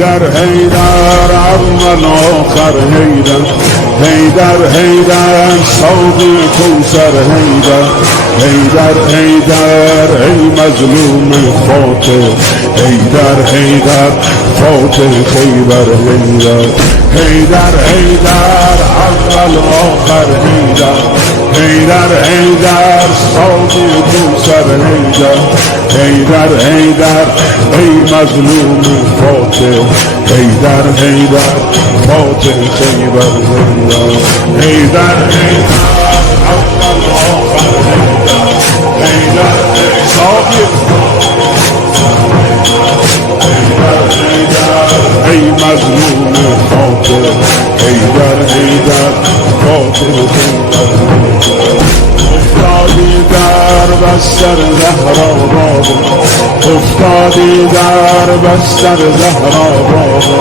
حیدر حیدر اول آخر حیدر حیدر حیدر ساقی کوثر حیدر حیدر حیدر ای مظلوم فاتح حیدر حیدر فاتح خیبر حیدر حیدر حیدر اول آخر حیدر حیدر حیدر ساقی کوثر حیدر حیدر حیدر ای مظلوم فاتح حیدر حیدر فاتح خیبر حیدر حیدر حیدر اول آخر حیدر حیدر ساقی حیدر حیدر ای مظلوم فاتح حیدر حیدر فاتح خیبر افتادی در بستر زهرا بابا افتادی در بستر زهرا بابا